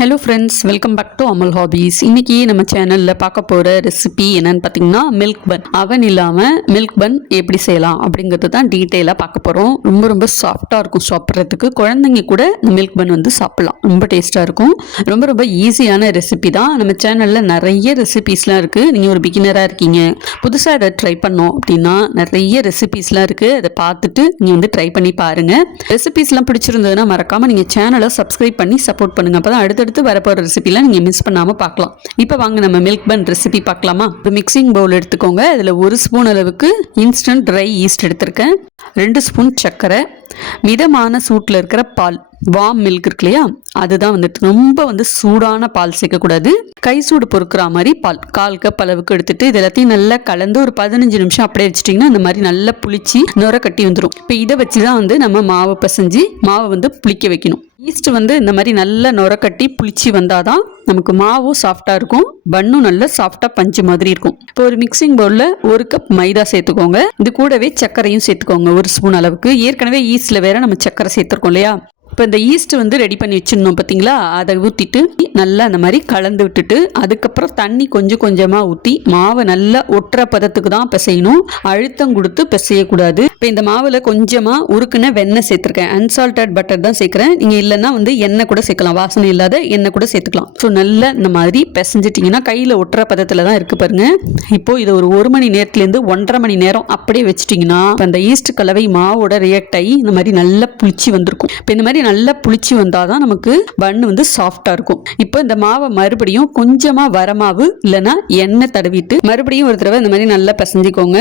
Hello friends welcome back to Amal hobbies இன்றைக்கி நம்ம சேனலில் பார்க்க போகிற ரெசிபி என்னென்னு பார்த்தீங்கன்னா மில்க் பன் அவன் இல்லாமல் மில்க் பன் எப்படி செய்யலாம் அப்படிங்கிறது தான் டீட்டெயிலாக பார்க்க போகிறோம் ரொம்ப ரொம்ப சாஃப்டாக இருக்கும் சாப்பிட்றதுக்கு. குழந்தைங்க கூட இந்த மில்க் பன் வந்து சாப்பிட்லாம். ரொம்ப டேஸ்ட்டாக இருக்கும். ரொம்ப ரொம்ப ஈஸியான ரெசிபி தான். நம்ம சேனலில் நிறைய ரெசிபீஸ்லாம் இருக்குது நீங்கள் ஒரு பிகினராக இருக்கீங்க. புதுசாக இதை ட்ரை பண்ணோம் அப்படின்னா நிறைய ரெசிபீஸ்லாம் இருக்குது அதை பார்த்துட்டு நீங்கள் வந்து ட்ரை பண்ணி பாருங்கள் ரெசிபீஸ்லாம் பிடிச்சிருந்ததுன்னா மறக்காமல் நீங்கள் சேனலை சப்ஸ்கிரைப் பண்ணி சப்போர்ட் பண்ணுங்கள் அப்போ தான் அடுத்து வரப்போகிற ரெசிபிலாம் நீங்கள் மிஸ் பண்ணாமல் பார்க்கலாம். இப்போ வாங்க நம்ம மில்க் பன் ரெசிபி பார்க்கலாமா? ஒரு மிக்சிங் பவுல் எடுத்துக்கோங்க. அதில் ஒரு ஸ்பூன் அளவுக்கு இன்ஸ்டன்ட் ட்ரை ஈஸ்ட் எடுத்திருக்கேன். ரெண்டு ஸ்பூன் சர்க்கரை. மிதமான சூட்டில் இருக்கிற பால். வார்ம் மில்க் இருக்கு இல்லையா? அதுதான் வந்துட்டு ரொம்ப வந்து சூடான பால் சேர்க்கக்கூடாது. கை சூடு பொறுக்கிற மாதிரி பால். கால் கப் அளவுக்கு எடுத்துட்டு இது எல்லாத்தையும் நல்லா கலந்து ஒரு பதினஞ்சு நிமிஷம் அப்படியே வச்சிட்டிங்கன்னா அந்த மாதிரி நல்லா புளிச்சு நுர கட்டி வந்துடும் இப்போ இதை வச்சு தான் வந்து நம்ம மாவு பசைஞ்சு மாவை வந்து புளிக்க வைக்கணும். ஈஸ்ட் வந்து இந்த மாதிரி நல்லா நுரக்கட்டி கட்டி புளிச்சு வந்தாதான் நமக்கு மாவும் சாஃப்டாக இருக்கும். பன்னும் நல்லா சாஃப்டாக பஞ்சு மாதிரி இருக்கும். இப்போ ஒரு மிக்சிங் பவுலில் ஒரு கப் மைதா சேர்த்துக்கோங்க. இது கூடவே சர்க்கரையும் சேர்த்துக்கோங்க ஒரு ஸ்பூன் அளவுக்கு. ஏற்கனவே ஈஸ்டில் வேற நம்ம சர்க்கரை சேர்த்துருக்கோம் இல்லையா? இப்போ இந்த ஈஸ்ட் வந்து ரெடி பண்ணி வச்சுருந்தோம் பார்த்தீங்களா அதை ஊற்றிட்டு நல்லா அந்த மாதிரி கலந்து விட்டுட்டு அதுக்கப்புறம் தண்ணி கொஞ்சம் கொஞ்சமாக ஊற்றி மாவை நல்லா ஒட்டுற பதத்துக்கு தான் பிசையணும். அழுத்தம் கொடுத்து பிசையக்கூடாது. இப்போ இந்த மாவில் கொஞ்சமாக உருக்குன வெண்ணெய் சேர்த்துருக்கேன். அன்சால்டட் பட்டர் தான் சேர்க்குறேன். நீங்கள் இல்லைன்னா வந்து எண்ணெய் கூட சேர்க்கலாம். வாசனை இல்லாத எண்ணெய் கூட சேர்த்துக்கலாம். ஸோ நல்லா இந்த மாதிரி பிசைஞ்சிட்டிங்கன்னா கையில் ஒட்டுற பதத்தில் தான் இருக்குது பாருங்க. இப்போ இதை ஒரு ஒரு மணி நேரத்துலேருந்து ஒன்றரை மணி நேரம் அப்படியே வச்சுட்டிங்கன்னா அந்த ஈஸ்ட் கலவை மாவோட ரியாக்ட் ஆகி இந்த மாதிரி நல்லா புளிச்சு வந்திருக்கும். இப்போ இந்த மாதிரி நல்லா புளிச்சு வந்தால் தான் நமக்கு பன் வந்து சாஃப்டாக இருக்கும். இப்போ இந்த மாவை மறுபடியும் கொஞ்சமாக வரமாவு இல்லைன்னா எண்ணெய் தடவிட்டு மறுபடியும் ஒரு தடவை இந்த மாதிரி நல்லா பிசைஞ்சிக்கோங்க.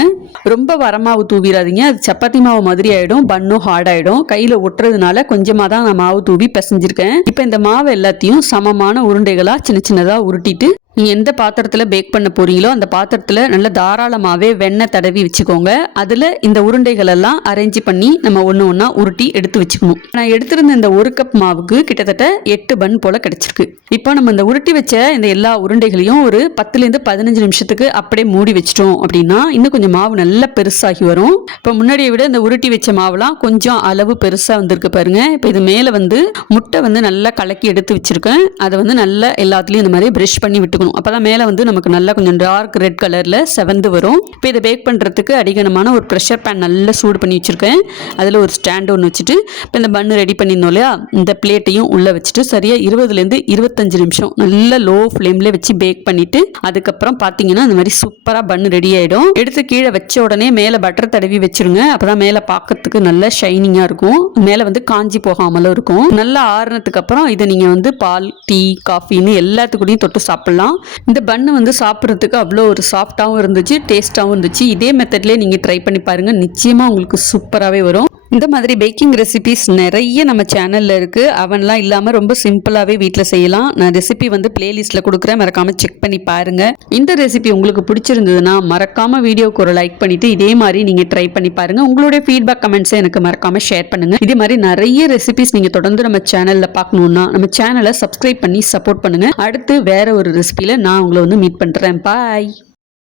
ரொம்ப வரமாவு தூவிடாதீங்க. அது சப்பாத்தி மாவு மாதிரி ஆகிடும் பன்னும் ஹார்ட் ஆகிடும் கையில் ஒட்டுறதுனால கொஞ்சமாக தான் நான் மாவு தூவி பிசைஞ்சிருக்கேன். இப்போ இந்த மாவு எல்லாத்தையும் சமமான உருண்டைகளாக சின்ன சின்னதாக உருட்டிட்டு நீங்கள் எந்த பாத்திரத்தில் பேக் பண்ண போகிறீங்களோ அந்த பாத்திரத்தில் நல்லா தாராளமாகவே வெண்ணெய் தடவி வச்சுக்கோங்க. அதில் இந்த உருண்டைகள் எல்லாம் அரேஞ்ச் பண்ணி நம்ம ஒன்று ஒன்றா உருட்டி எடுத்து வச்சுக்கணும். நான் எடுத்திருந்த இந்த ஒரு கப் மாவுக்கு கிட்டத்தட்ட எட்டு பன் போல் கிடச்சிருக்கு. இப்போ நம்ம இந்த உருட்டி வச்ச இந்த எல்லா உருண்டைகளையும் ஒரு பத்துலேருந்து பதினஞ்சு நிமிஷத்துக்கு அப்படியே மூடி வச்சிட்டோம் அப்படின்னா இன்னும் கொஞ்சம் மாவு நல்லா பெருசாகி வரும். இப்போ முன்னாடியை விட இந்த உருட்டி வச்ச மாவுலாம் கொஞ்சம் அளவு பெருசாக வந்திருக்கு பாருங்க. இப்போ இது மேலே வந்து முட்டை வந்து நல்லா கலக்கி எடுத்து வச்சிருக்கேன். அதை வந்து நல்லா எல்லாத்துலேயும் இந்த மாதிரி ப்ரஷ் பண்ணி விட்டுக்கணும். அப்போ தான் மேலே வந்து நமக்கு நல்லா கொஞ்சம் டார்க் ரெட் கலரில் செவந்து வரும். இப்போ இதை பேக் பண்ணுறதுக்கு அடிகனமான ஒரு ப்ரெஷர் பேன் நல்லா சூடு பண்ணி வச்சுருக்கேன். அதில் ஒரு ஸ்டாண்ட் ஒன்று வச்சுட்டு இப்போ இந்த பண்ணு ரெடி பண்ணியிருந்தோம் இல்லையா? இந்த பிளேட்டையும் உள்ளே வச்சுட்டு சரியாக இருபதுலேருந்து இருபத்தஞ்சு நிமிஷம் நல்லா லோ ஃப்ளேம்லேயே வச்சு பேக் பண்ணிவிட்டு அதுக்கப்புறம் பார்த்தீங்கன்னா இந்த மாதிரி சூப்பராக பண்ணு ரெடி ஆகிடும் எடுத்து கீழே வச்ச உடனே மேலே பட்டர் தடவி வச்சுருங்க. அப்போ தான் மேலே பார்க்கறதுக்கு நல்லா ஷைனிங்காக இருக்கும். மேலே வந்து காஞ்சி போகாமலும் இருக்கும். நல்லா ஆறுனதுக்கு அப்புறம் இதை நீங்கள் வந்து பால் டீ காஃபின்னு எல்லாத்துக்கூடையும் தொட்டு சாப்பிட்லாம். இந்த பன்னு வந்து சாப்பிட்றதுக்கு அவ்வளோ ஒரு சாஃப்டாகவும் இருந்துச்சு டேஸ்ட்டாகவும் இருந்துச்சு. இதே மெத்தட்லேயே நீங்கள் ட்ரை பண்ணி பாருங்கள் நிச்சயமாக உங்களுக்கு சூப்பராகவே வரும். இந்த மாதிரி பேக்கிங் ரெசிபிஸ் நிறைய நம்ம சேனலில் இருக்குது அவன்லாம் இல்லாமல் ரொம்ப சிம்பிளாகவே வீட்டில் செய்யலாம். நான் ரெசிபி வந்து பிளேலிஸ்ட்டில் கொடுக்குறேன். மறக்காமல் செக் பண்ணி பாருங்கள் இந்த ரெசிபி உங்களுக்கு பிடிச்சிருந்ததுன்னா மறக்காமல் வீடியோக்கு ஒரு லைக் பண்ணிவிட்டு இதே மாதிரி நீங்கள் ட்ரை பண்ணி பாருங்கள் உங்களுடைய ஃபீட்பேக் கமெண்ட்ஸை எனக்கு மறக்காமல் ஷேர் பண்ணுங்கள் இதே மாதிரி நிறைய ரெசிபிஸ் நீங்கள் தொடர்ந்து நம்ம சேனலில் பார்க்கணுன்னா நம்ம சேனலை சப்ஸ்கிரைப் பண்ணி சப்போர்ட் பண்ணுங்கள் அடுத்து வேறு ஒரு ரெசிபியில் நான் உங்களை வந்து மீட் பண்ணுறேன் பாய்